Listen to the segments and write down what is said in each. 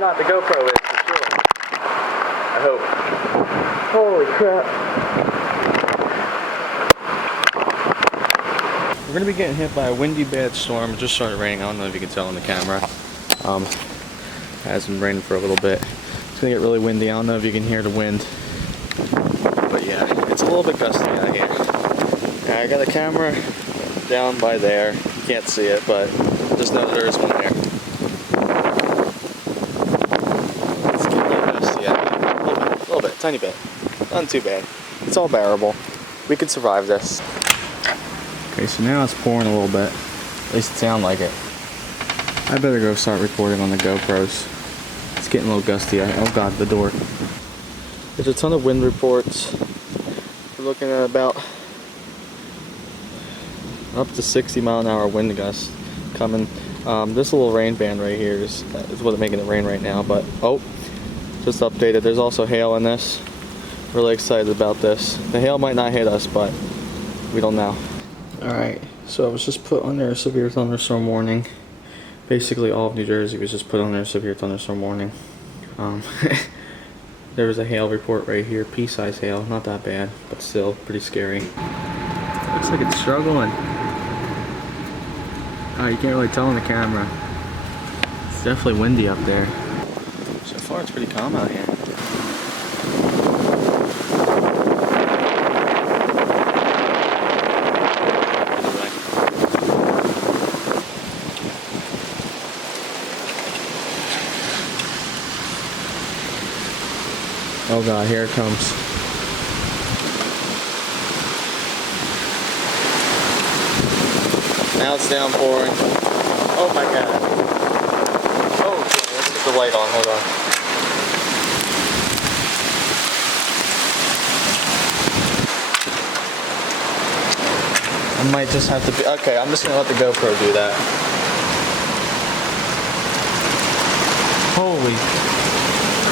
Not the GoPro is, for sure. I hope. Holy crap. We're gonna be getting hit by a windy bad storm. It just started raining. I don't know if you can tell on the camera. It has been raining for a little bit. It's gonna get really windy. I don't know if you can hear the wind. But yeah, it's a little bit gusty out here. Yeah, I got a camera down by there. You can't see it, but just know there is one there. It's getting a little gusty out here. A little bit, tiny bit. Not too bad. It's all bearable. We could survive this. Okay, so now it's pouring a little bit. At least it sounds like it. I better go start recording on the GoPros. It's getting a little gusty. Oh god, the door. There's a ton of wind reports. We're looking at about up to 60-mile-an-hour wind gusts coming. This little rain band right here is what's making it rain right now. But oh, just updated. There's also hail in this. Really excited about this. The hail might not hit us, but we don't know. Alright, so I was just put under a severe thunderstorm warning. Basically all of New Jersey was just put under a severe thunderstorm warning. There was a hail report right here, pea-size hail, not that bad, but still pretty scary. Looks like it's struggling. You can't really tell on the camera. It's definitely windy up there. So far it's pretty calm out here. Oh god, here it comes. Now it's downpouring. Oh my god. Oh, let's get the light on, hold on. I might just have to be, okay, I'm just gonna let the GoPro do that. Holy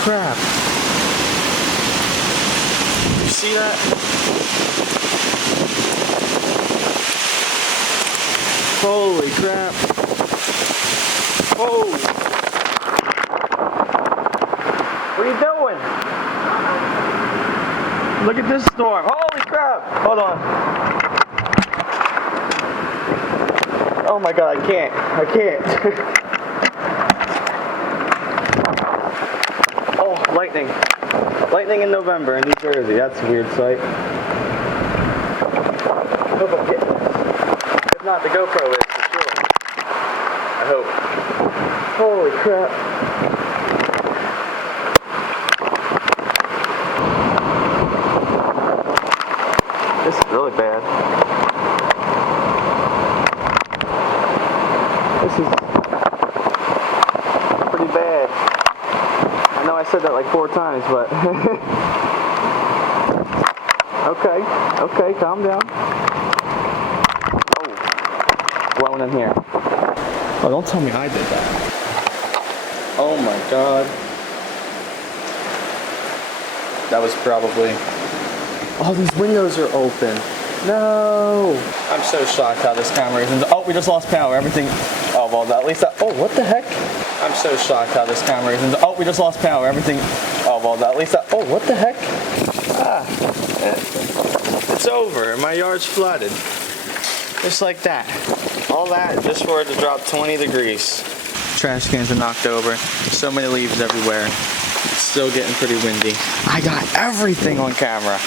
crap. You see that? Holy crap. Oh! What are you doing? Look at this storm. Holy crap! Hold on. Oh my god, I can't. Oh, lightning. Lightning in November in New Jersey. That's a weird sight. I hope I'm getting this. If not, the GoPro is, for sure. I hope. Holy crap. This is really bad. This is pretty bad. I know I said that like 4 times, but okay, calm down. Oh, blowing in here. Oh, don't tell me I did that. Oh my god. That was probably... Oh, these windows are open. No! I'm so shocked how this camera is. Oh, we just lost power. Everything... Oh, well, at least that... Oh, what the heck? I'm so shocked how this camera is. Oh, we just lost power. Everything... Oh, well, at least that... Oh, what the heck? It's over. My yard's flooded. Just like that. All that just for it to drop 20 degrees. Trash cans are knocked over. There's so many leaves everywhere. It's still getting pretty windy. I got everything on camera.